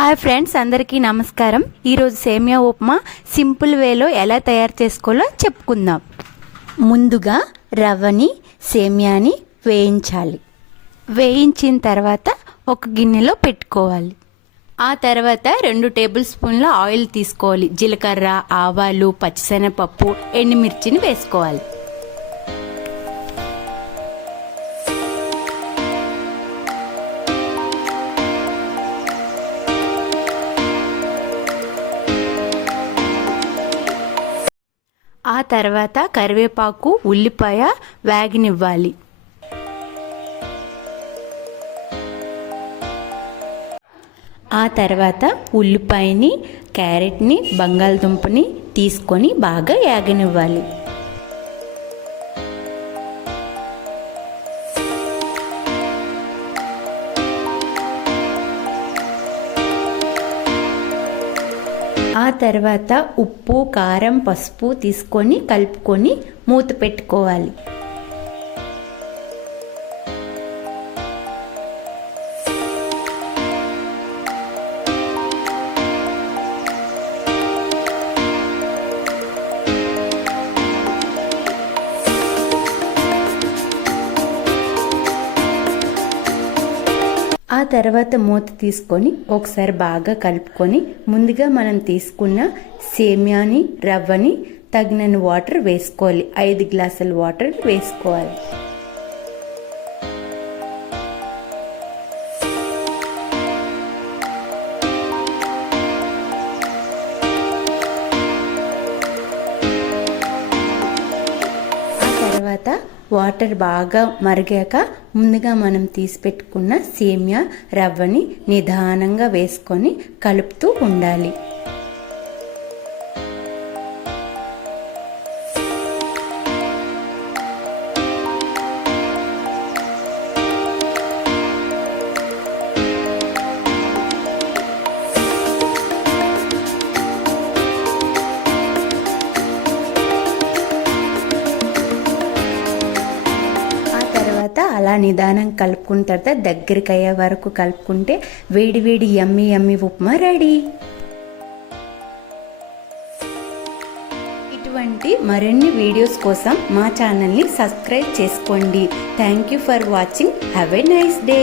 Hi friends, అందరికీ నమస్కారం. ఈరోజు సేమియా ఉప్మా సింపుల్ వేలో ఎలా తయారు చేసుకోవాలో చెప్పుకుందాం. ముందుగా రవ్వని సేమియాని వేయించాలి. వేయించిన తర్వాత ఒక గిన్నెలో పెట్టుకోవాలి. ఆ తర్వాత 2 టేబుల్ స్పూన్ల ఆయిల్ తీసుకోవాలి. జీలకర్ర, ఆవాలు, పచ్చిశనగపప్పు, ఎండుమిర్చిని వేసుకోవాలి. ఆ తర్వాత కరివేపాకు, ఉల్లిపాయ వేగనివ్వాలి. ఆ తర్వాత ఉల్లిపాయని, క్యారెట్ని, బంగాళదుంపని తీసుకొని బాగా వేగనివ్వాలి. ఆ తర్వాత ఉప్పు, కారం, పసుపు తీసుకొని కలుపుకొని మూత పెట్టుకోవాలి. ఆ తర్వాత మూత తీసుకొని ఒకసారి బాగా కలుపుకొని ముందుగా మనం తీసుకున్న సేమియాని, రవ్వని తగినన్ని వాటర్ వేసుకోవాలి. 5 గ్లాసుల వాటర్ వేసుకోవాలి. తర్వాత వాటర్ బాగా మరిగాక ముందుగా మనం తీసి పెట్టుకున్న సేమియా, రవ్వని నిదానంగా వేసుకొని కలుపుతూ ఉండాలి. అలా నిదానం కలుపుకున్న తర్వాత దగ్గరికి అయ్యే వరకు కలుపుకుంటే వేడి వేడి యమ్మీ యమ్మీ ఉప్మా రెడీ. ఇటువంటి మరిన్ని వీడియోస్ కోసం మా ఛానల్ని సబ్స్క్రైబ్ చేసుకోండి. Thank you for watching. Have a nice day.